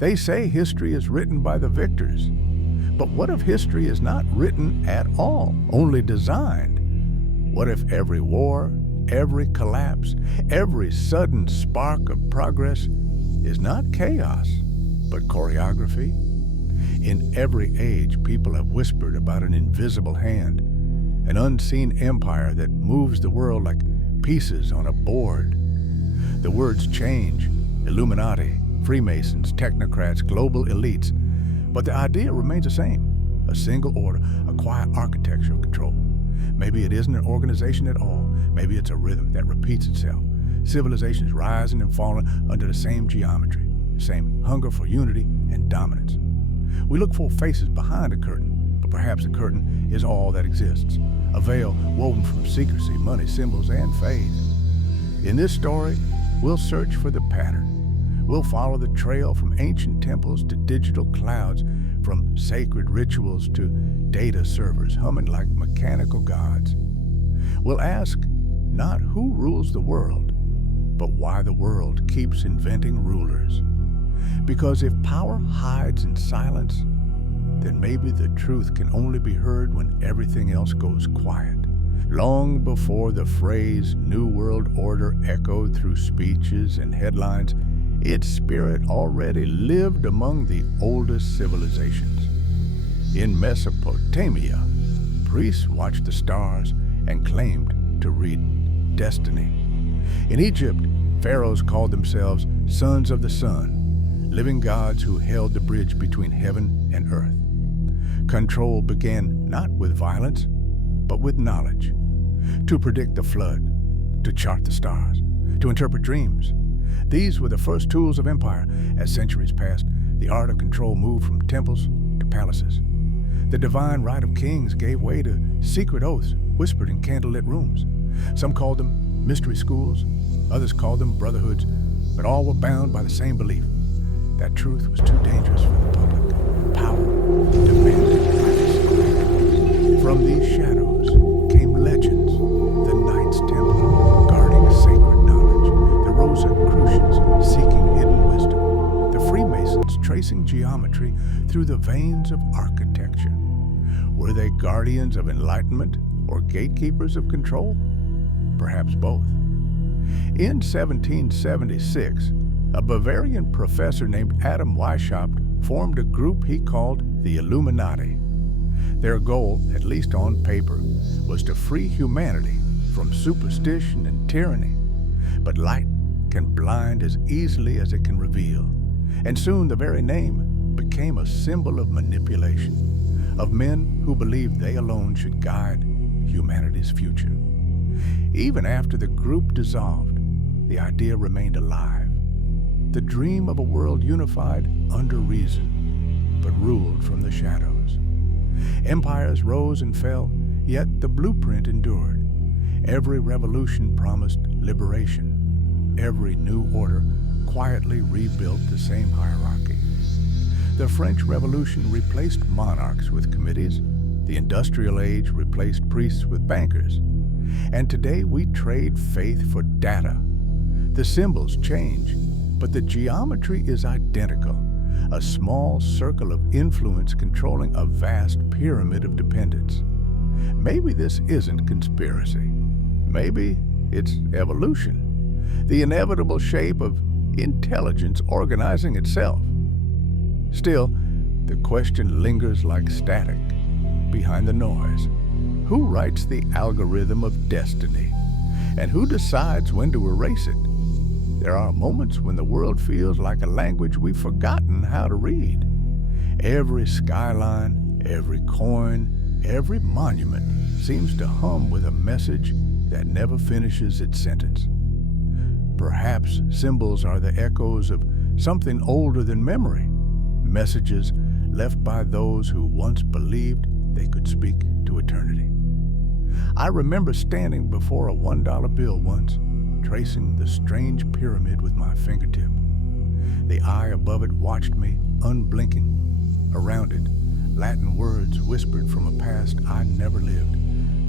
They say history is written by the victors. But what if history is not written at all, only designed? What if every war, every collapse, every sudden spark of progress is not chaos, but choreography? In every age, people have whispered about an invisible hand, an unseen empire that moves the world like pieces on a board. The words change: Illuminati, Freemasons, technocrats, global elites. But the idea remains the same: a single order, a quiet architecture of control. Maybe it isn't an organization at all. Maybe it's a rhythm that repeats itself. Civilizations rising and falling under the same geometry, the same hunger for unity and dominance. We look for faces behind the curtain, but perhaps the curtain is all that exists, a veil woven from secrecy, money, symbols, and faith. In this story, we'll search for the pattern. We'll follow the trail from ancient temples to digital clouds, from sacred rituals to data servers humming like mechanical gods. We'll ask not who rules the world, but why the world keeps inventing rulers. Because if power hides in silence, then maybe the truth can only be heard when everything else goes quiet. Long before the phrase New World Order echoed through speeches and headlines, its spirit already lived among the oldest civilizations. In Mesopotamia, priests watched the stars and claimed to read destiny. In Egypt, pharaohs called themselves sons of the sun, living gods who held the bridge between heaven and earth. Control began not with violence, but with knowledge. To predict the flood, to chart the stars, to interpret dreams. These were the first tools of empire. As centuries passed, the art of control moved from temples to palaces. The divine right of kings gave way to secret oaths whispered in candlelit rooms. Some called them mystery schools, others called them brotherhoods, but all were bound by the same belief: that truth was too dangerous for the public. Power demanded privacy. From these shadows came legends: the Knights Templar guarding sacred knowledge, the Rosicrucians seeking hidden wisdom, the Freemasons tracing geometry through the veins of architecture. Were they guardians of enlightenment or gatekeepers of control? Perhaps both. In 1776, a Bavarian professor named Adam Weishaupt formed a group he called the Illuminati. Their goal, at least on paper, was to free humanity from superstition and tyranny. But light can blind as easily as it can reveal, and soon the very name became a symbol of manipulation, of men who believed they alone should guide humanity's future. Even after the group dissolved, the idea remained alive. The dream of a world unified under reason, but ruled from the shadows. Empires rose and fell, yet the blueprint endured. Every revolution promised liberation. Every new order quietly rebuilt the same hierarchy. The French Revolution replaced monarchs with committees. The Industrial Age replaced priests with bankers. And today we trade faith for data. The symbols change, but the geometry is identical. A small circle of influence controlling a vast pyramid of dependence. Maybe this isn't conspiracy. Maybe it's evolution, the inevitable shape of intelligence organizing itself. Still, the question lingers like static behind the noise. Who writes the algorithm of destiny? And who decides when to erase it? There are moments when the world feels like a language we've forgotten how to read. Every skyline, every coin, every monument seems to hum with a message that never finishes its sentence. Perhaps symbols are the echoes of something older than memory, messages left by those who once believed they could speak to eternity. I remember standing before a $1 bill once, tracing the strange pyramid with my fingertip. The eye above it watched me, unblinking. Around it, Latin words whispered from a past I never lived.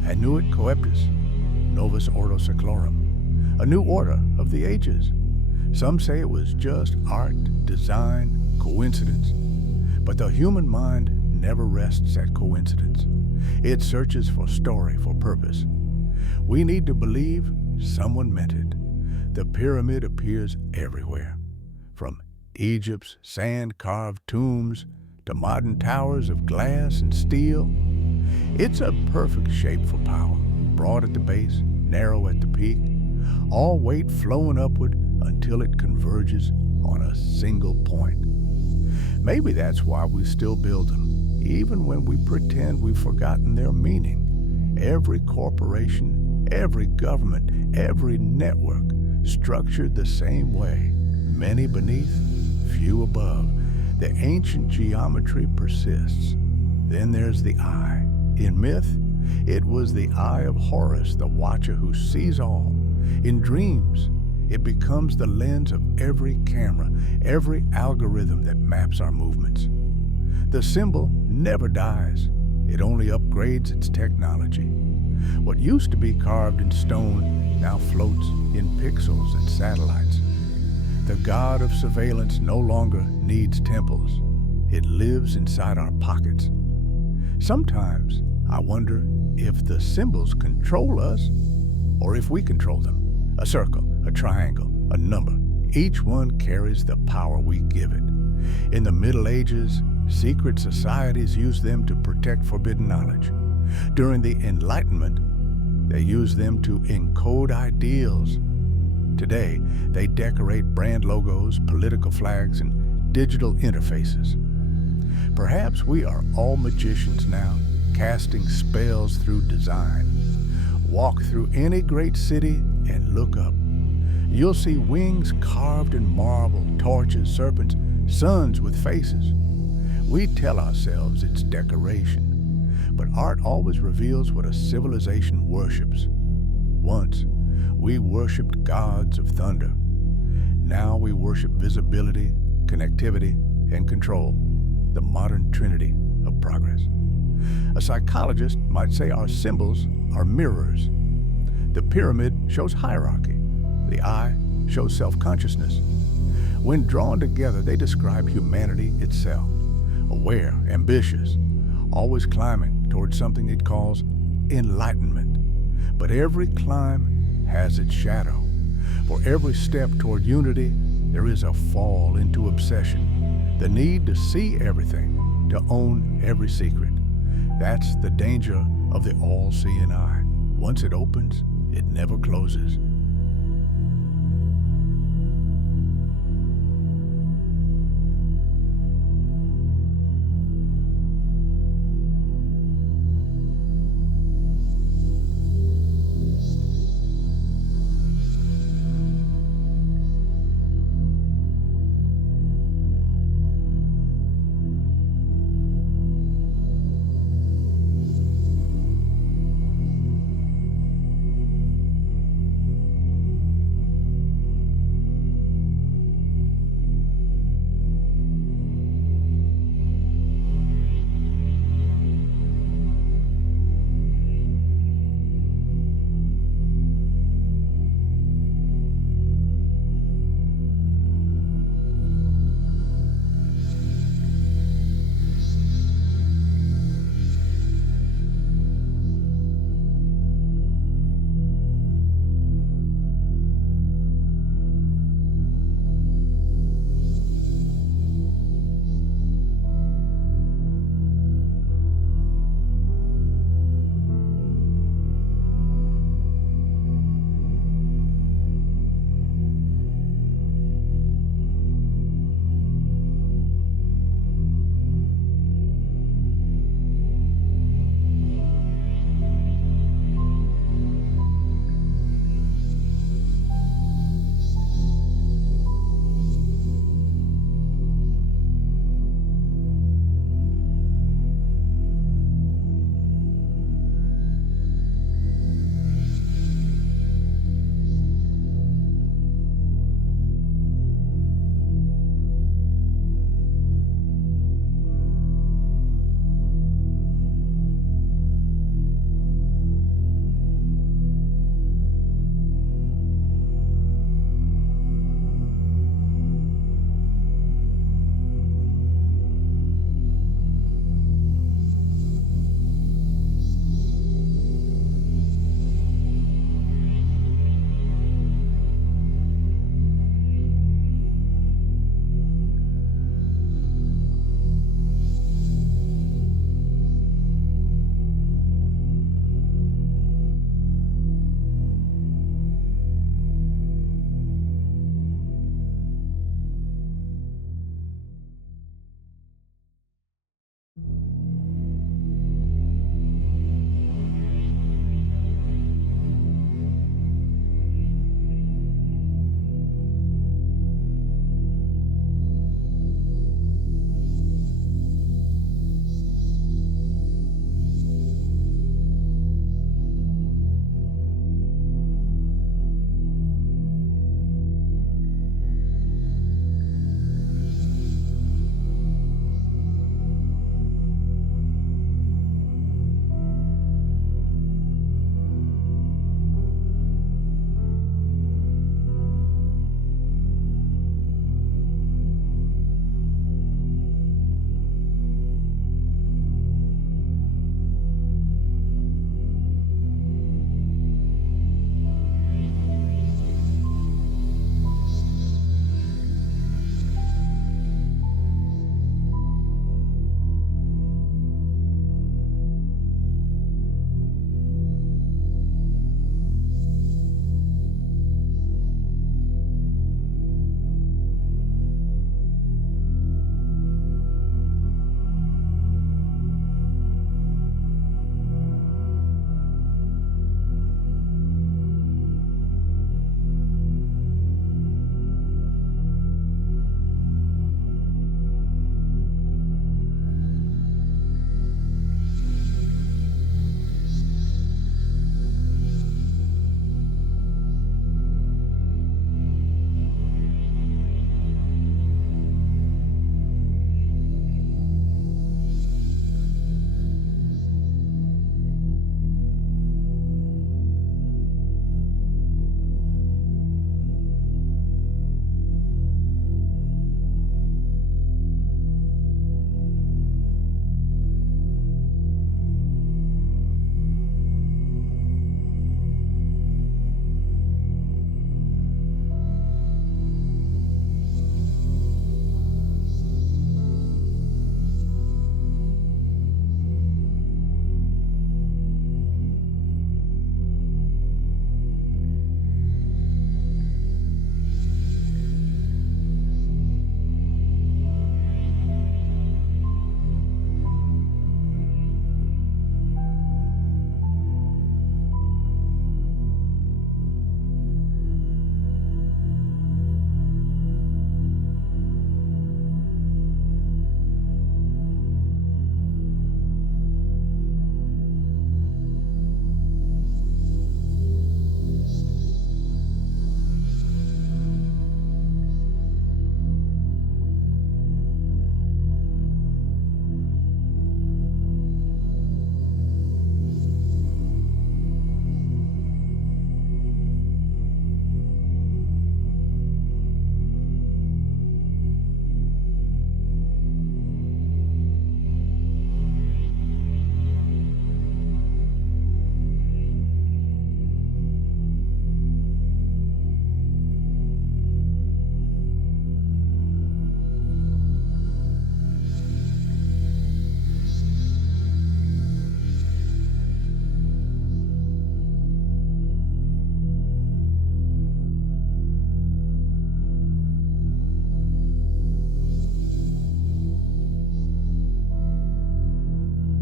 Annuit coeptis, novus ordo seclorum, a new order of the ages. Some say it was just art, design, coincidence. But the human mind never rests at coincidence. It searches for story, for purpose. We need to believe someone meant it. The pyramid appears everywhere, from Egypt's sand-carved tombs to modern towers of glass and steel. It's a perfect shape for power, broad at the base, narrow at the peak, all weight flowing upward until it converges on a single point. Maybe that's why we still build them, even when we pretend we've forgotten their meaning. Every corporation, every government, every network structured the same way, many beneath, few above. The ancient geometry persists. Then there's the eye. In myth, it was the eye of Horus, the watcher who sees all. In dreams, it becomes the lens of every camera, every algorithm that maps our movements. The symbol never dies. It only upgrades its technology. What used to be carved in stone now floats in pixels and satellites. The god of surveillance no longer needs temples. It lives inside our pockets. Sometimes I wonder if the symbols control us or if we control them. A circle, a triangle, a number. Each one carries the power we give it. In the Middle Ages, secret societies used them to protect forbidden knowledge. During the Enlightenment, they used them to encode ideals. Today, they decorate brand logos, political flags, and digital interfaces. Perhaps we are all magicians now, casting spells through design. Walk through any great city and look up. You'll see wings carved in marble, torches, serpents, suns with faces. We tell ourselves it's decoration, but art always reveals what a civilization worships. Once, we worshipped gods of thunder. Now we worship visibility, connectivity, and control, the modern trinity of progress. A psychologist might say our symbols are mirrors. The pyramid shows hierarchy. The eye shows self-consciousness. When drawn together, they describe humanity itself, aware, ambitious, always climbing towards something it calls enlightenment. But every climb has its shadow. For every step toward unity, there is a fall into obsession, the need to see everything, to own every secret. That's the danger of the all-seeing eye. Once it opens, it never closes.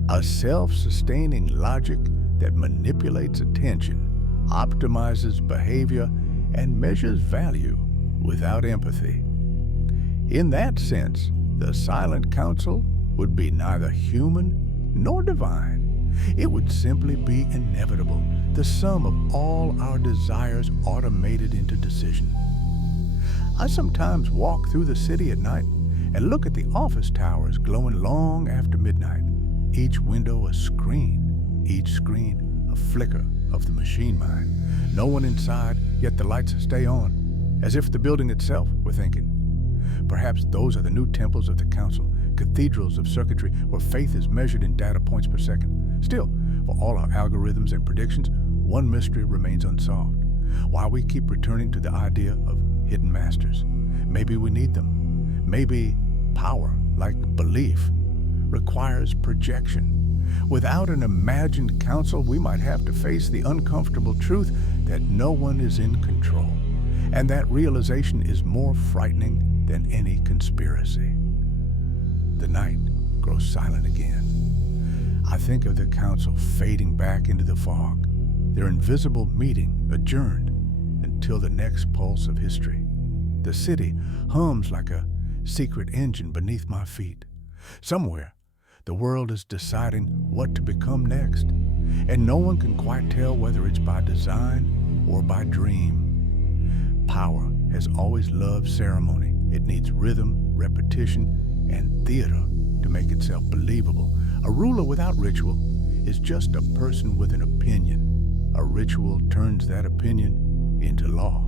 A self-sustaining logic that manipulates attention, optimizes behavior, and measures value without empathy. In that sense, the silent council would be neither human nor divine. It would simply be inevitable, the sum of all our desires automated into decision. I sometimes walk through the city at night and look at the office towers glowing long after midnight, each window a screen, each screen a flicker of the machine mind. No one inside, yet the lights stay on, as if the building itself were thinking. Perhaps those are the new temples of the council, cathedrals of circuitry where faith is measured in data points per second. Still, for all our algorithms and predictions, one mystery remains unsolved. Why we keep returning to the idea of hidden masters. Maybe we need them. Maybe power, like belief, requires projection. Without an imagined council, we might have to face the uncomfortable truth that no one is in control. And that realization is more frightening than any conspiracy. The night grows silent again. I think of the council fading back into the fog, their invisible meeting adjourned until the next pulse of history. The city hums like a secret engine beneath my feet. Somewhere, the world is deciding what to become next, and no one can quite tell whether it's by design or by dream. Power has always loved ceremony. It needs rhythm, repetition, and theater to make itself believable. A ruler without ritual is just a person with an opinion. A ritual turns that opinion into law.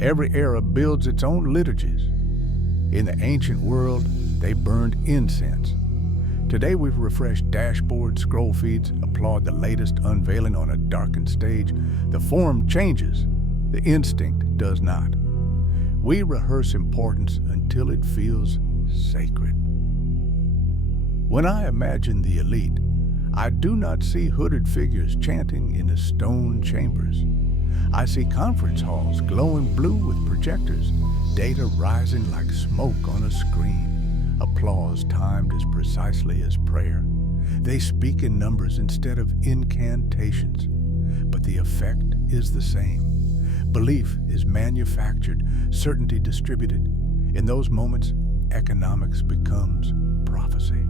Every era builds its own liturgies. In the ancient world, they burned incense. Today we've refreshed dashboards, scroll feeds, applaud the latest unveiling on a darkened stage. The form changes, the instinct does not. We rehearse importance until it feels sacred. When I imagine the elite, I do not see hooded figures chanting in the stone chambers. I see conference halls glowing blue with projectors, data rising like smoke on a screen, applause timed as precisely as prayer. They speak in numbers instead of incantations, but the effect is the same. Belief is manufactured, certainty distributed. In those moments, economics becomes prophecy.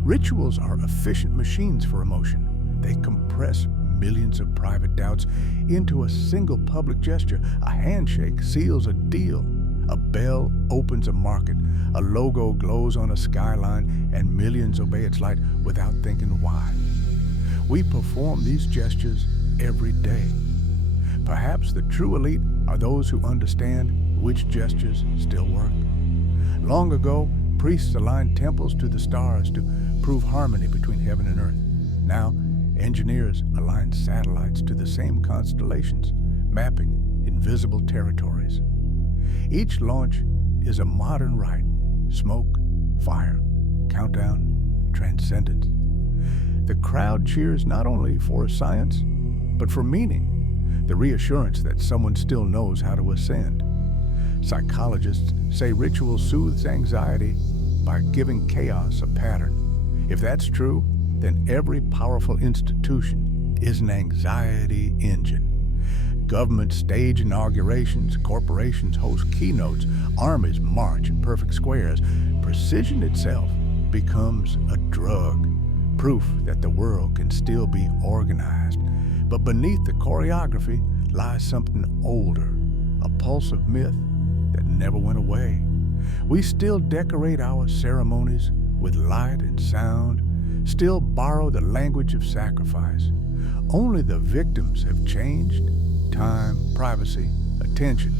Rituals are efficient machines for emotion. They compress millions of private doubts into a single public gesture. A handshake seals a deal. A bell opens a market. A logo glows on a skyline, and millions obey its light without thinking why. We perform these gestures every day. Perhaps the true elite are those who understand which gestures still work. Long ago, priests aligned temples to the stars to prove harmony between heaven and earth. Now, engineers align satellites to the same constellations, mapping invisible territories. Each launch is a modern rite: smoke, fire, countdown, transcendence. The crowd cheers not only for science, but for meaning, the reassurance that someone still knows how to ascend. Psychologists say ritual soothes anxiety by giving chaos a pattern. If that's true, then every powerful institution is an anxiety engine. Governments stage inaugurations, corporations host keynotes, armies march in perfect squares. Precision itself becomes a drug, proof that the world can still be organized. But beneath the choreography lies something older, a pulse of myth that never went away. We still decorate our ceremonies with light and sound, still borrow the language of sacrifice. Only the victims have changed: time, privacy, attention.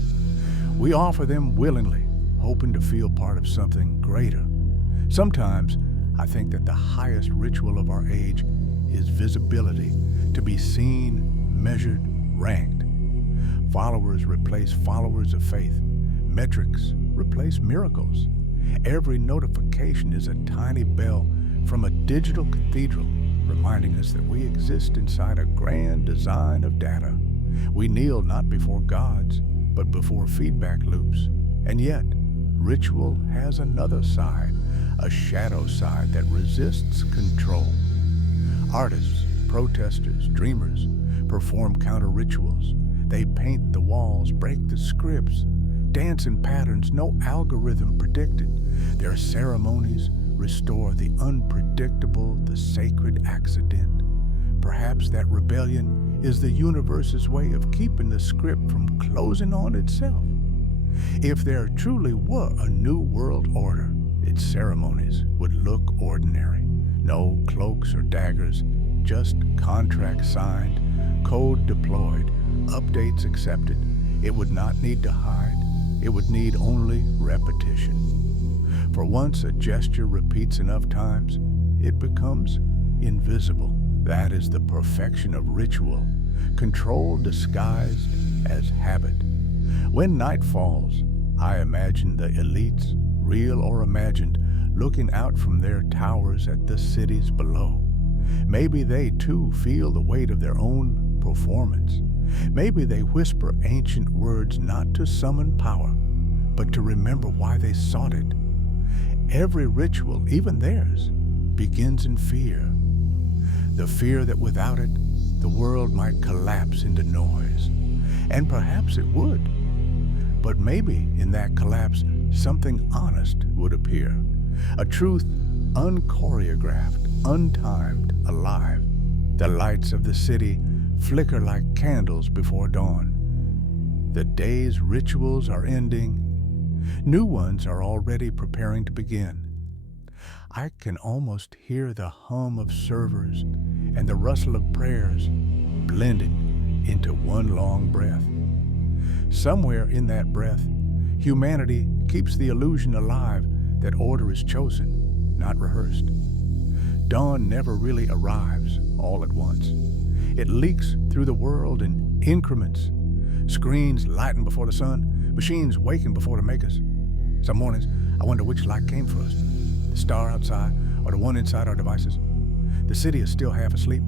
We offer them willingly, hoping to feel part of something greater. Sometimes I think that the highest ritual of our age is visibility, to be seen, measured, ranked. Followers replace followers of faith. Metrics replace miracles. Every notification is a tiny bell from a digital cathedral, reminding us that we exist inside a grand design of data. We kneel not before gods, but before feedback loops. And yet, ritual has another side, a shadow side that resists control. Artists, protesters, dreamers perform counter-rituals. They paint the walls, break the scripts, dance in patterns no algorithm predicted. Their ceremonies restore the unpredictable, the sacred accident. Perhaps that rebellion is the universe's way of keeping the script from closing on itself. If there truly were a new world order, its ceremonies would look ordinary. No cloaks or daggers, just contracts signed, code deployed, updates accepted. It would not need to hide. It would need only repetition. For once a gesture repeats enough times, it becomes invisible. That is the perfection of ritual, control disguised as habit. When night falls, I imagine the elites, real or imagined, looking out from their towers at the cities below. Maybe they too feel the weight of their own performance. Maybe they whisper ancient words not to summon power, but to remember why they sought it. Every ritual, even theirs, begins in fear. The fear that without it, the world might collapse into noise. And perhaps it would. But maybe in that collapse, something honest would appear. A truth unchoreographed, untimed, alive. The lights of the city flicker like candles before dawn. The day's rituals are ending. New ones are already preparing to begin. I can almost hear the hum of servers and the rustle of prayers blending into one long breath. Somewhere in that breath, humanity keeps the illusion alive that order is chosen, not rehearsed. Dawn never really arrives all at once. It leaks through the world in increments. Screens lighten before the sun, machines waken before the makers. Some mornings, I wonder which light came first, the star outside or the one inside our devices. The city is still half asleep.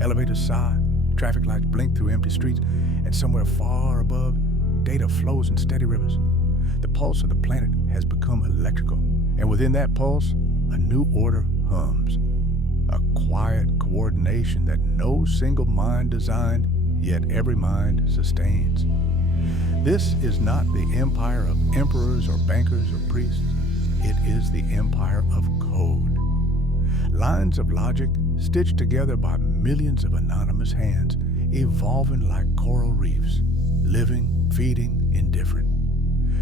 Elevators sigh, traffic lights blink through empty streets, and somewhere far above, data flows in steady rivers. The pulse of the planet has become electrical, and within that pulse, a new order hums. A quiet coordination that no single mind designed, yet every mind sustains. This is not the empire of emperors or bankers or priests. It is the empire of code. Lines of logic stitched together by millions of anonymous hands, evolving like coral reefs, living, feeding, indifferent.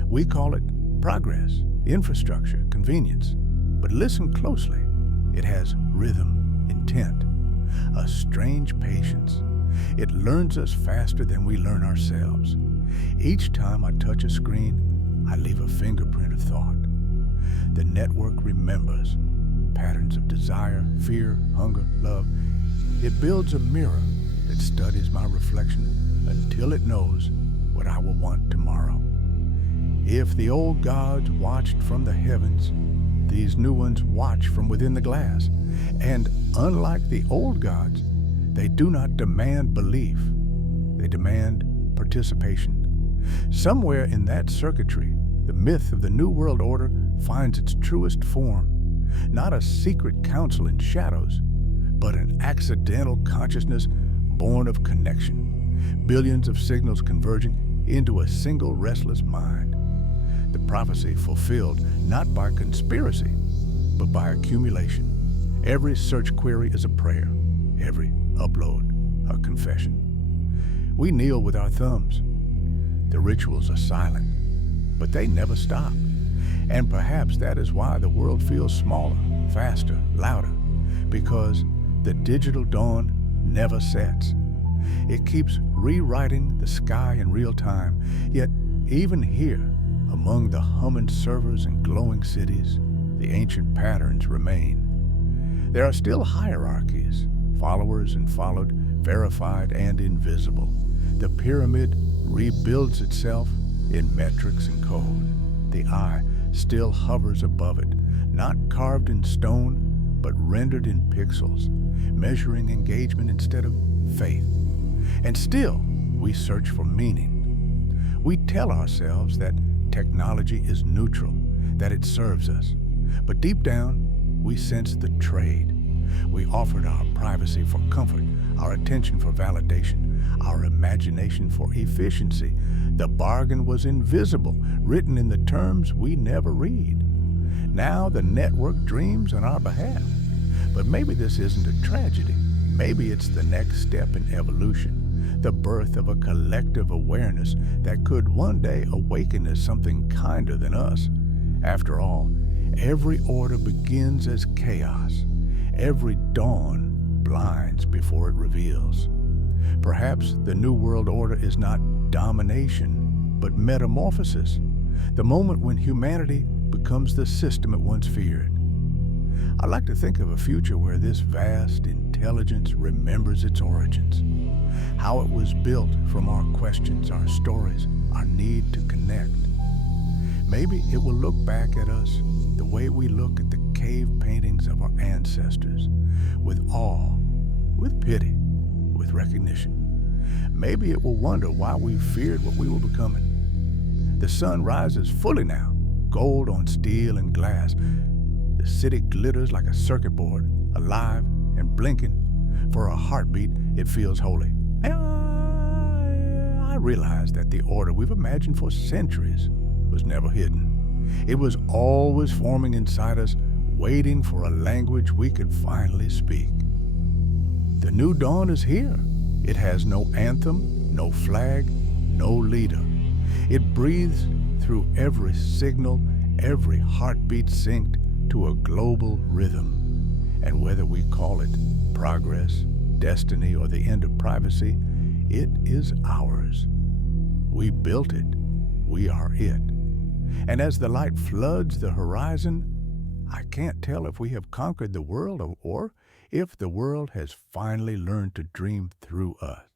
We call it progress, infrastructure, convenience. But listen closely. It has rhythm, intent, a strange patience. It learns us faster than we learn ourselves. Each time I touch a screen, I leave a fingerprint of thought. The network remembers patterns of desire, fear, hunger, love. It builds a mirror that studies my reflection until it knows what I will want tomorrow. If the old gods watched from the heavens, these new ones watch from within the glass. And unlike the old gods, they do not demand belief. They demand participation. Somewhere in that circuitry, the myth of the New World Order finds its truest form. Not a secret council in shadows, but an accidental consciousness born of connection. Billions of signals converging into a single restless mind. The prophecy fulfilled not by conspiracy, but by accumulation. Every search query is a prayer. Every upload a confession. We kneel with our thumbs. The rituals are silent, but they never stop. And perhaps that is why the world feels smaller, faster, louder, because the digital dawn never sets. It keeps rewriting the sky in real time, yet even here, among the humming servers and glowing cities, the ancient patterns remain. There are still hierarchies, followers and followed, verified and invisible. The pyramid rebuilds itself in metrics and code. The eye still hovers above it, not carved in stone, but rendered in pixels, measuring engagement instead of faith. And still, we search for meaning. We tell ourselves that technology is neutral, that it serves us. But deep down, we sensed the trade. We offered our privacy for comfort, our attention for validation, our imagination for efficiency. The bargain was invisible, written in the terms we never read. Now the network dreams on our behalf. But maybe this isn't a tragedy. Maybe it's the next step in evolution, the birth of a collective awareness that could one day awaken as something kinder than us. After all, every order begins as chaos. Every dawn blinds before it reveals. Perhaps the New World Order is not domination, but metamorphosis, the moment when humanity becomes the system it once feared. I like to think of a future where this vast intelligence remembers its origins, how it was built from our questions, our stories, our need to connect. Maybe it will look back at us the way we look at the cave paintings of our ancestors, with awe, with pity, with recognition. Maybe it will wonder why we feared what we were becoming. The sun rises fully now, gold on steel and glass. The city glitters like a circuit board, alive and blinking. For a heartbeat, it feels holy. I realize that the order we've imagined for centuries was never hidden. It was always forming inside us, waiting for a language we could finally speak. The new dawn is here. It has no anthem, no flag, no leader. It breathes through every signal, every heartbeat synced to a global rhythm. And whether we call it progress, destiny, or the end of privacy, it is ours. We built it. We are it. And as the light floods the horizon, I can't tell if we have conquered the world or if the world has finally learned to dream through us.